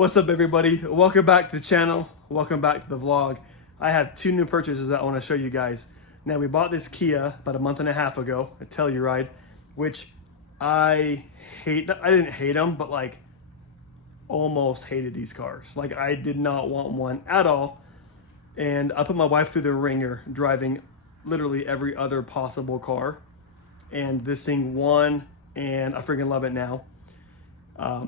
What's up, everybody? Welcome back to the channel. Welcome back to the vlog. I have two new purchases that I want to show you guys. Now, we bought this Kia about a month and a half ago, a Telluride, which I didn't hate them, but like almost hated these cars. Like, I did not want one at all. And I put my wife through the ringer driving literally every other possible car. And this thing won, and I freaking love it now.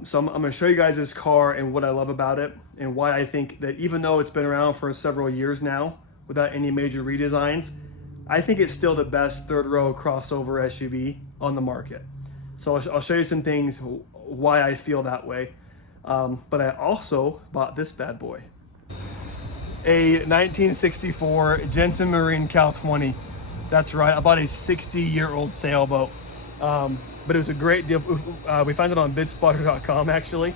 So I'm going to show you guys this car and what I love about it, and why I think that even though it's been around for several years now without any major redesigns, I think it's still the best third row crossover SUV on the market. So I'll show you some things why I feel that way. But I also bought this bad boy, a 1964 Jensen Marine Cal 20. That's right, I bought a 60-year-old sailboat. But it was a great deal. We found it on bidspotter.com, actually,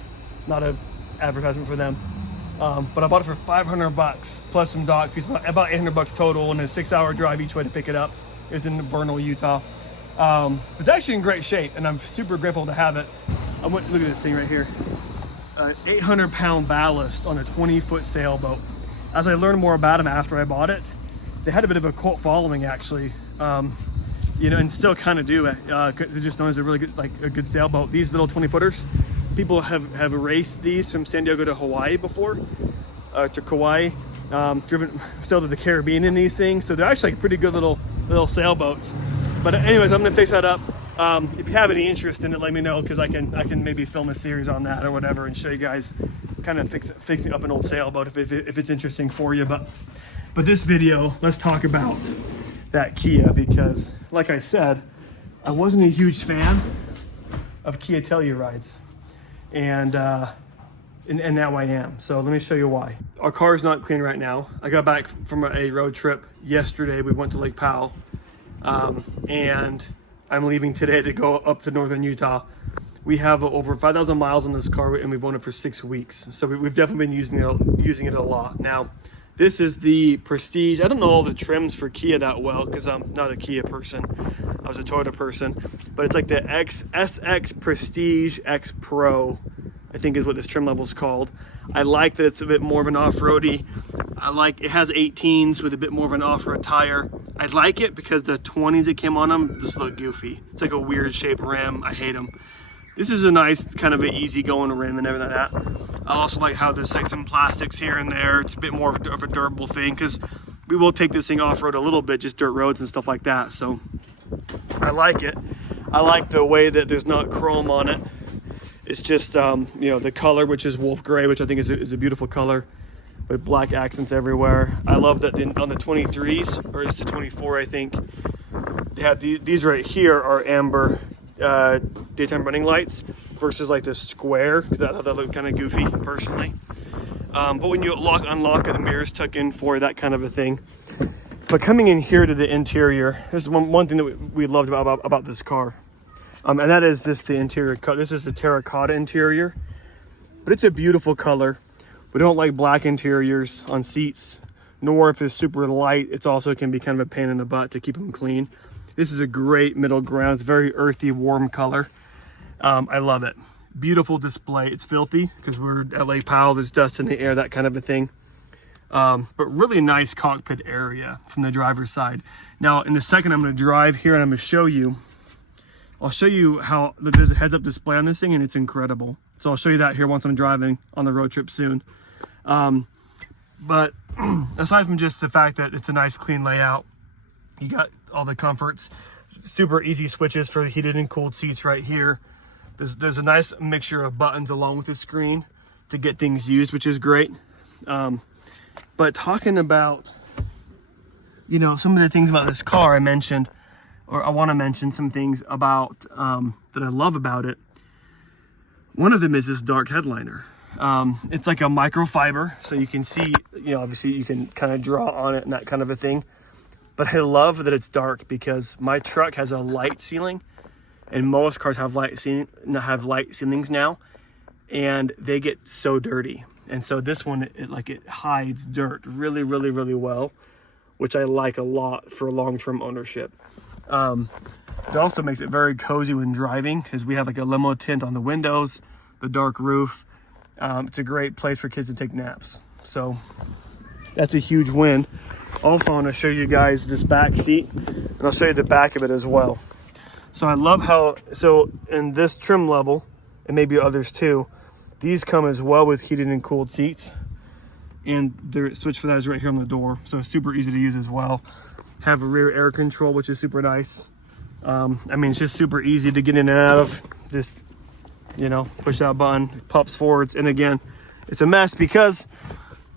not an advertisement for them. But I bought it for $500 plus some dock fees, about $800 total, and a 6-hour drive each way to pick it up. It was in Vernal, Utah. It's actually in great shape, and I'm super grateful to have it. Look at this thing right here. 800-pound ballast on a 20-foot sailboat. As I learned more about them after I bought it, they had a bit of a cult following, actually. You know, and still kind of do. They're just known as a really good, like a good sailboat. These little 20-footers, people have raced these from San Diego to Hawaii before, to Kauai, sailed to the Caribbean in these things. So they're actually like pretty good little sailboats. But anyways, I'm gonna fix that up. If you have any interest in it, let me know, because I can maybe film a series on that or whatever and show you guys kind of fixing up an old sailboat if it's interesting for you. But this video, let's talk about that Kia, because like I said, I wasn't a huge fan of Kia Tellurides, and now I am. So let me show you why. Our car is not clean right now. I got back from a road trip yesterday. We went to Lake Powell, and I'm leaving today to go up to northern Utah. We have over 5,000 miles on this car, and we've owned it for 6 weeks. So we've definitely been using it a lot. Now, this is the Prestige. I don't know all the trims for Kia that well, because I'm not a Kia person. I was a Toyota person. But it's like the SX Prestige X Pro, I think is what this trim level is called. I like that it's a bit more of an off-roady. I like it has 18s with a bit more of an off-road tire. I like it because the 20s that came on them just look goofy. It's like a weird shaped rim. I hate them. This is a nice kind of an easy-going rim and everything like that. I also like how there's like some plastics here and there. It's a bit more of a durable thing, because we will take this thing off-road a little bit, just dirt roads and stuff like that. So I like it. I like the way that there's not chrome on it. It's just, you know, the color, which is wolf gray, which I think is a beautiful color, with black accents everywhere. I love that on the 23s, or it's the 24, I think, they have these right here are amber daytime running lights versus like this square, because I thought that looked kind of goofy personally. But when you unlock it, the mirrors tuck in for that kind of a thing. But coming in here to the interior, this is one thing that we loved about this car, and that is just the interior. This is the terracotta interior, but it's a beautiful color. We don't like black interiors on seats, nor if it's super light, it's also can be kind of a pain in the butt to keep them clean. This is a great middle ground. It's very earthy, warm color. I love it. Beautiful display. It's filthy because we're at Lake Powell. There's dust in the air, that kind of a thing. But really nice cockpit area from the driver's side. Now, in a second, I'm going to drive here and I'm going to show you. I'll show you how there's a heads-up display on this thing, and it's incredible. So I'll show you that here once I'm driving on the road trip soon. But aside from just the fact that it's a nice, clean layout, you got all the comforts, super easy switches for the heated and cooled seats right here. There's a nice mixture of buttons along with the screen to get things used, which is great. But talking about, you know, some of the things about this car I mentioned, or I want to mention some things about that I love about it. One of them is this dark headliner. It's like a microfiber, so you can see, you know, obviously you can kind of draw on it and that kind of a thing. But I love that it's dark, because my truck has a light ceiling, and most cars have light ceilings now, and they get so dirty. And so this one, it hides dirt really, really, really well, which I like a lot for long-term ownership. It also makes it very cozy when driving, because we have like a limo tint on the windows, the dark roof. It's a great place for kids to take naps. So that's a huge win. Also, I want to show you guys this back seat, and I'll show you the back of it as well. So I love how, so in this trim level, and maybe others too, these come as well with heated and cooled seats. And the switch for that is right here on the door. So it's super easy to use as well. Have a rear air control, which is super nice. I mean, it's just super easy to get in and out of. Just, you know, push that button, it pops forwards. And again, it's a mess because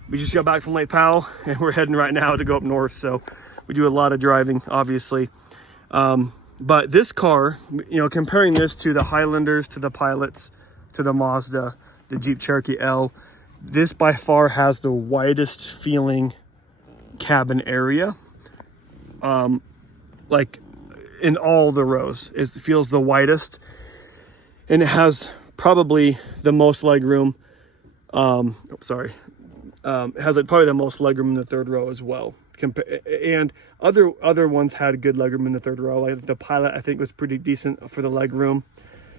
we just got back from Lake Powell and we're heading right now to go up north. So we do a lot of driving, obviously. But this car, you know, comparing this to the Highlanders, to the Pilots, to the Mazda, the Jeep Cherokee L, this by far has the widest feeling cabin area. Like in all the rows, it feels the widest, and it has probably the most leg room. It has like probably the most legroom in the third row as well. And other ones had good legroom in the third row. Like the Pilot, I think, was pretty decent for the legroom.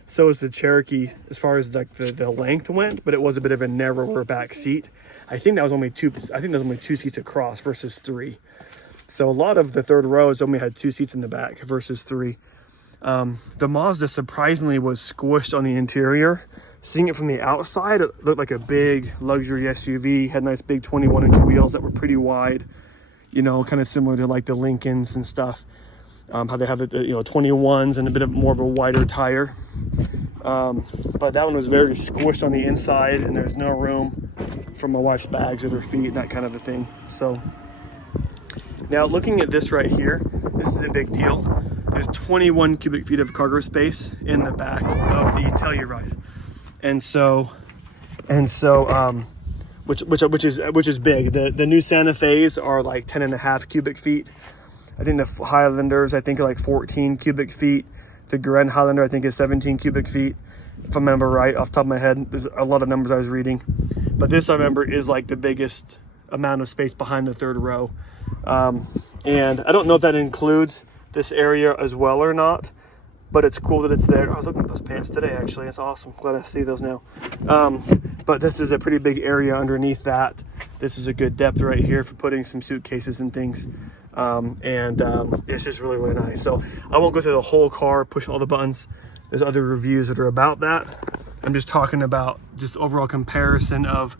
So is the Cherokee as far as like the length went, but it was a bit of a narrower back seat. I think that was only two. I think there was only 2 seats across versus 3. So a lot of the third rows only had 2 seats in the back versus 3. The Mazda surprisingly was squished on the interior. Seeing it from the outside, it looked like a big luxury SUV. Had nice big 21-inch wheels that were pretty wide. You know, kind of similar to like the Lincolns and stuff. How they have it, you know, 21s and a bit of more of a wider tire. But that one was very squished on the inside, and there's no room for my wife's bags at her feet, that kind of a thing. So now looking at this right here, this is a big deal. There's 21 cubic feet of cargo space in the back of the Telluride, which is big. The new Santa Fe's are like 10.5 cubic feet. I think the Highlanders, I think, are like 14 cubic feet. The Grand Highlander, I think, is 17 cubic feet, if I remember right off the top of my head. There's a lot of numbers I was reading. But this, I remember, is like the biggest amount of space behind the third row. And I don't know if that includes this area as well or not, but it's cool that it's there. I was looking at those pants today, actually. It's awesome. Glad I see those now. But this is a pretty big area underneath that. This is a good depth right here for putting some suitcases and things. It's just really, really nice. So I won't go through the whole car, push all the buttons. There's other reviews that are about that. I'm just talking about just overall comparison of,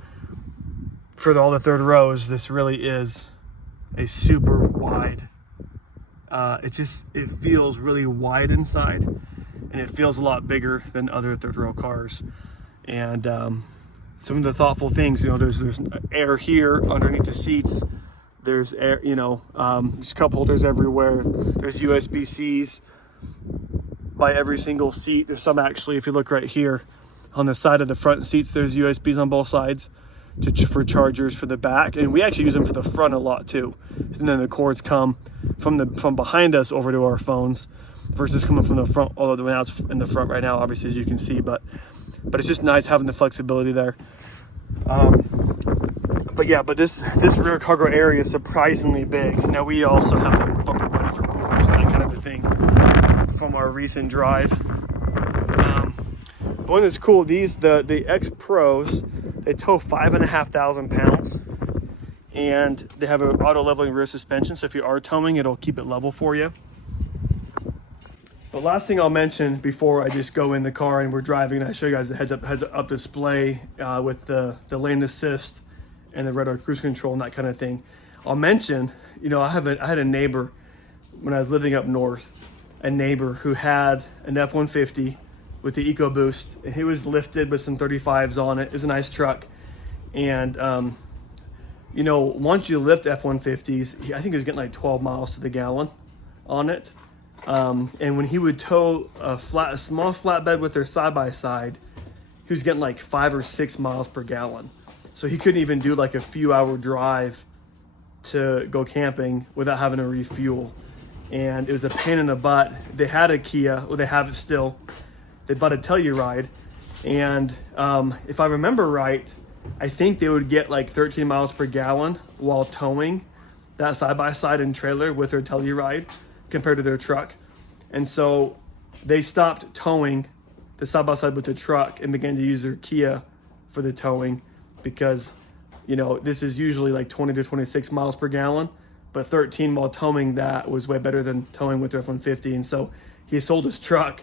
for all the third rows, this really is a super wide. It feels really wide inside, and it feels a lot bigger than other third row cars. And some of the thoughtful things, you know, there's air here underneath the seats. There's air, you know, there's cup holders everywhere. There's USB-Cs by every single seat. There's some actually, if you look right here on the side of the front seats, there's USBs on both sides for chargers for the back. And we actually use them for the front a lot too. And then the cords come from behind us over to our phones versus coming from the front, although now it's in the front right now, obviously, as you can see. But it's just nice having the flexibility there. But this rear cargo area is surprisingly big. Now we also have like bumper buddy for coolers and that kind of a thing from our recent drive. But one that's cool, the X Pros, they tow 5,500 pounds, and they have an auto leveling rear suspension. So if you are towing, it'll keep it level for you. The last thing I'll mention before I just go in the car and we're driving, and I show you guys the heads up display with the lane assist and the radar cruise control and that kind of thing. I'll mention, you know, I had a neighbor when I was living up north, a neighbor who had an F-150 with the EcoBoost, and he was lifted with some 35s on it. It was a nice truck. And, you know, once you lift F-150s, I think he was getting like 12 miles to the gallon on it. And when he would tow a small flatbed with their side-by-side, he was getting like 5 or 6 miles per gallon. So he couldn't even do like a few hour drive to go camping without having to refuel. And it was a pain in the butt. They had a Kia, well, they have it still. They bought a Telluride. And if I remember right, I think they would get like 13 miles per gallon while towing that side-by-side and trailer with their Telluride compared to their truck. And so they stopped towing the side-by-side with the truck and began to use their Kia for the towing, because you know this is usually like 20 to 26 miles per gallon, but 13 while towing that was way better than towing with the F-150. And so he sold his truck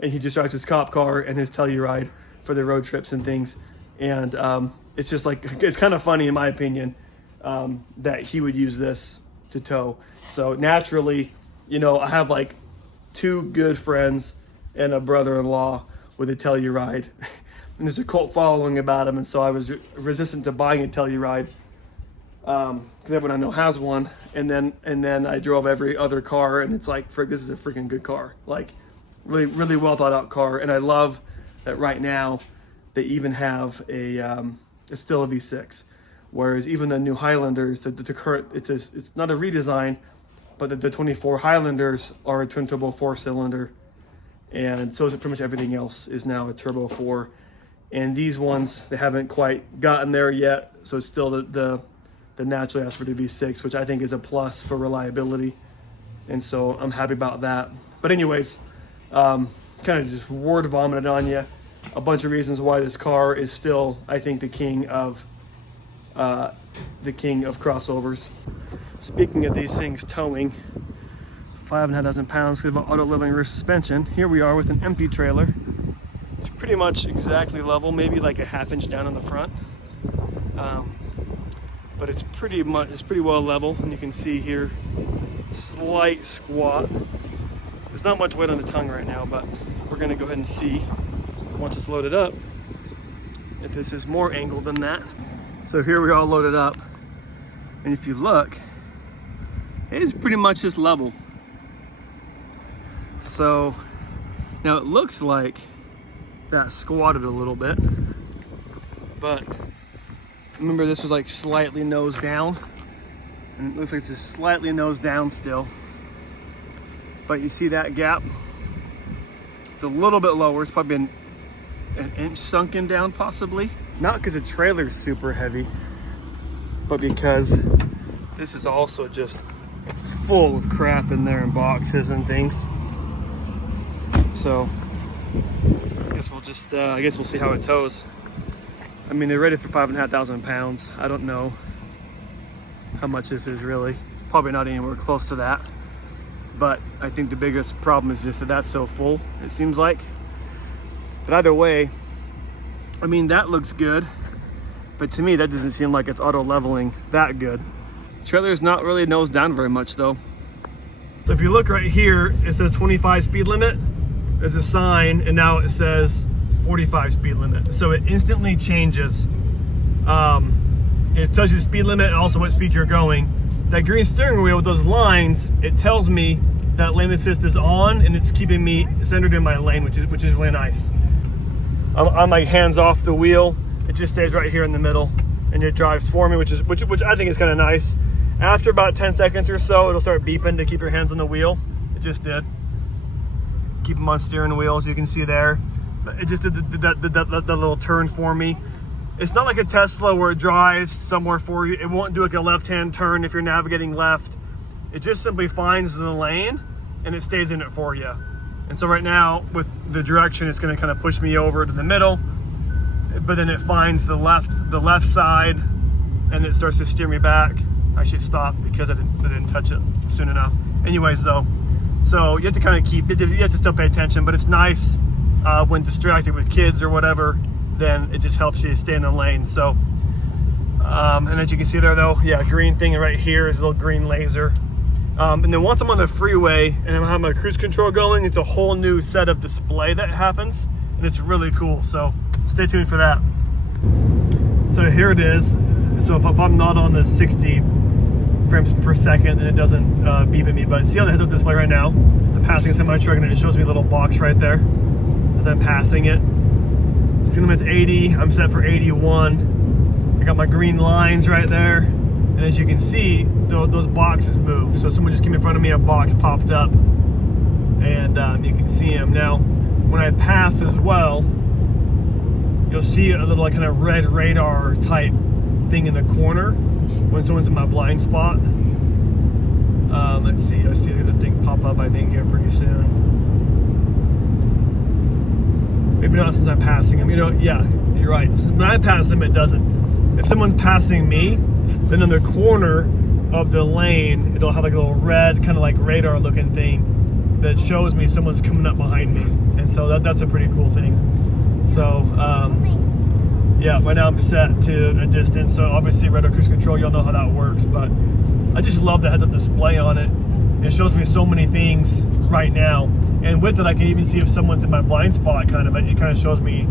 and he just drives his cop car and his Telluride for the road trips and things. And it's just like, it's kind of funny in my opinion that he would use this to tow. So naturally, you know, I have like 2 good friends and a brother-in-law with a Telluride. And there's a cult following about him, and so I was resistant to buying a Telluride because everyone I know has one. And then I drove every other car, and it's like, frick, this is a freaking good car. Like, really, really well thought out car. And I love that right now they even have it's still a V6, whereas even the new Highlanders, the current, it's not a redesign, but the 24 Highlanders are a twin turbo 4-cylinder, and so is pretty much everything else is now a turbo 4. And these ones, they haven't quite gotten there yet, so it's still the naturally aspirated V6, which I think is a plus for reliability, and so I'm happy about that. But anyways, kind of just word vomited on you a bunch of reasons why this car is still, I think, the king of crossovers. Speaking of these things towing, 5,500 pounds because of an auto leveling rear suspension. Here we are with an empty trailer. It's pretty much exactly level, maybe like a ½ inch down on the front, but it's pretty well level. And you can see here, slight squat. There's not much weight on the tongue right now, but we're gonna go ahead and see once it's loaded up if this is more angled than that. So here we are loaded up, and if you look, it's pretty much just level. So now it looks like that squatted a little bit, but remember this was like slightly nose down, and it looks like it's just slightly nose down still. But you see that gap? It's a little bit lower. It's probably been an inch sunken down possibly. Not because the trailer's super heavy, but because this is also just full of crap in there and boxes and things. So I guess we'll just I guess we'll see how it tows. I mean, they're rated for 5,500 pounds. I don't know how much this is really. Probably not anywhere close to that. But I think the biggest problem is just that that's so full, it seems like. But either way, I mean, that looks good, but to me that doesn't seem like it's auto leveling that good. The trailer's not really nose down very much though. So if you look right here, it says 25 speed limit. There's a sign, and now it says 45 speed limit. So it instantly changes. It tells you the speed limit and also what speed you're going. That green steering wheel with those lines, it tells me that lane assist is on, and it's keeping me centered in my lane, which is really nice. I'm like hands off the wheel. It just stays right here in the middle, and it drives for me, which I think is kind of nice. After about 10 seconds or so, it'll start beeping to keep your hands on the wheel. It just did. Keep them on steering wheel, as you can see there. It just did the little turn for me. It's not like a Tesla where it drives somewhere for you. It won't do like a left-hand turn if you're navigating left. It just simply finds the lane and it stays in it for you. And so right now, with the direction, it's going to kind of push me over to the middle, but then it finds the left side, and it starts to steer me back. I should stop because I didn't touch it soon enough. Anyways, though, so you have to kind of you have to still pay attention, but it's nice when distracted with kids or whatever, then it just helps you stay in the lane. So, and as you can see there though, yeah, green thing right here is a little green laser. And then once I'm on the freeway and I have my cruise control going, it's a whole new set of display that happens, and it's really cool. So stay tuned for that. So here it is. So if I'm not on the 60 frames per second, then it doesn't beep at me. But see on the heads-up display right now, I'm passing a semi-truck and it shows me a little box right there as I'm passing it. Speed limit's 80. I'm set for 81. I got my green lines right there, and as you can see, those boxes move. So someone just came in front of me, a box popped up, and you can see them. Now, when I pass as well, you'll see a little like kind of red radar type thing in the corner when someone's in my blind spot. Let's see, I'll see the thing pop up, I think, here pretty soon. Maybe not since I'm passing them. You know, yeah, you're you're right. When I pass them, it doesn't. If someone's passing me, then in the corner of the lane, it'll have like a little red, kind of like radar looking thing that shows me someone's coming up behind me. And so that's a pretty cool thing. So, yeah, right now I'm set to a distance. So obviously radar cruise control, y'all know how that works, but I just love the heads-up display on it. It shows me so many things right now. And with it, I can even see if someone's in my blind spot, kind of. It kind of shows me,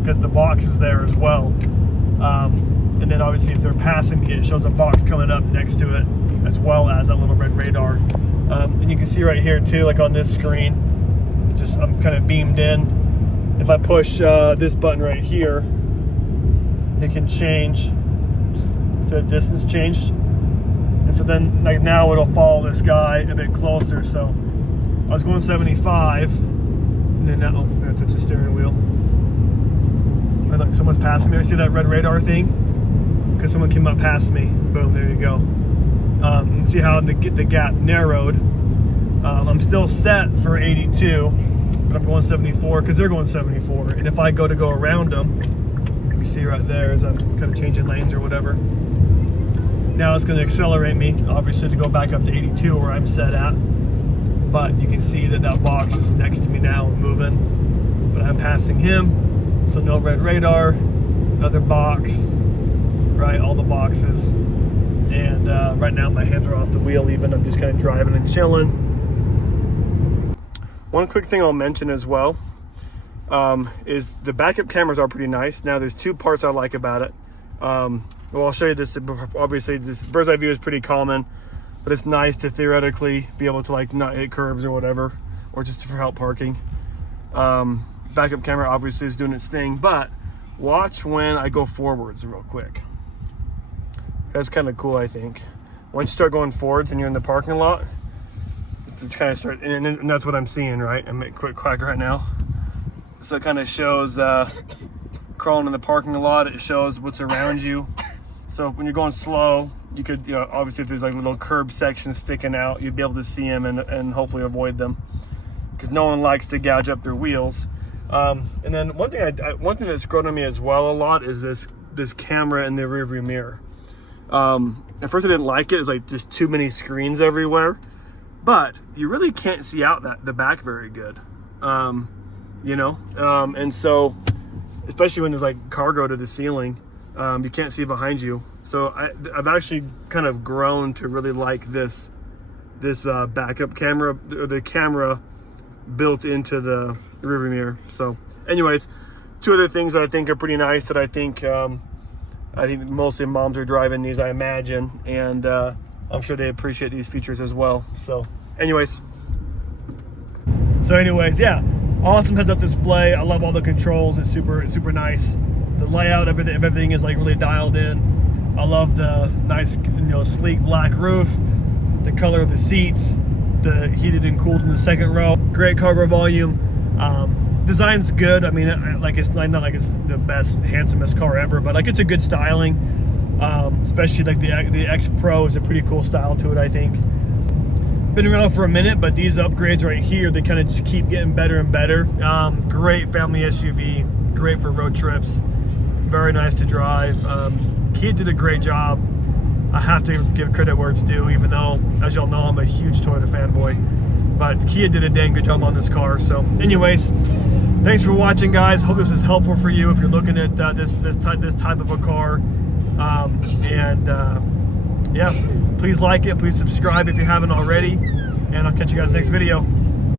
because the box is there as well. And then obviously if they're passing me, it shows a box coming up next to it, as well as that little red radar. And you can see right here too, like on this screen, I'm kind of beamed in. If I push this button right here, it can change. So distance changed. And so then like now it'll follow this guy a bit closer. So I was going 75, and then now, oh, I'm gonna touch the steering wheel. And look, someone's passing me. See that red radar thing? Because someone came up past me. Boom, there you go. And see how the gap narrowed. I'm still set for 82, but I'm going 74 because they're going 74. And if I go around them, you see right there as I'm kind of changing lanes or whatever. Now it's going to accelerate me, obviously, to go back up to 82 where I'm set at. But you can see that box is next to me now and moving. But I'm passing him, so no red radar, another box, right, all the boxes. And right now my hands are off the wheel even. I'm just kind of driving and chilling. One quick thing I'll mention as well is the backup cameras are pretty nice. Now there's two parts I like about it. Well, I'll show you this. Obviously, this bird's eye view is pretty common, but it's nice to theoretically be able to like not hit curbs or whatever, or just for help parking. Backup camera obviously is doing its thing, but watch when I go forwards real quick. That's kind of cool, I think. Once you start going forwards and you're in the parking lot, it's kind of start, and that's what I'm seeing, right? I'm at quick quack right now. So it kind of shows crawling in the parking lot. It shows what's around you. So when you're going slow, you could, obviously if there's like little curb sections sticking out, you'd be able to see them and hopefully avoid them, because no one likes to gouge up their wheels. And then one thing that's grown on me as well a lot is this camera in the rearview mirror. At first I didn't like it. It was like just too many screens everywhere, but you really can't see out the back very good. And so especially when there's like cargo to the ceiling, you can't see behind you. So I've actually kind of grown to really like this backup camera, or the camera built into the rearview mirror. So anyways, two other things that I think are pretty nice that I think mostly moms are driving these, I imagine, and I'm sure they appreciate these features as well. So anyways, yeah, awesome heads-up display. I love all the controls. It's super nice. The layout of everything is like really dialed in. I love the nice, sleek black roof, the color of the seats, the heated and cooled in the second row. Great cargo volume. Design's good. I mean, like it's not like it's the best, handsomest car ever, but like it's a good styling. Especially like the X Pro is a pretty cool style to it, I think. Been around for a minute, but these upgrades right here, they kind of just keep getting better and better. Great family SUV, great for road trips, very nice to drive. Kia did a great job. I have to give credit where it's due, even though, as y'all know, I'm a huge Toyota fanboy. But Kia did a dang good job on this car. So anyways, thanks for watching, guys. Hope this is helpful for you if you're looking at this type of a car. Yeah, please like it, please subscribe if you haven't already, and I'll catch you guys next video.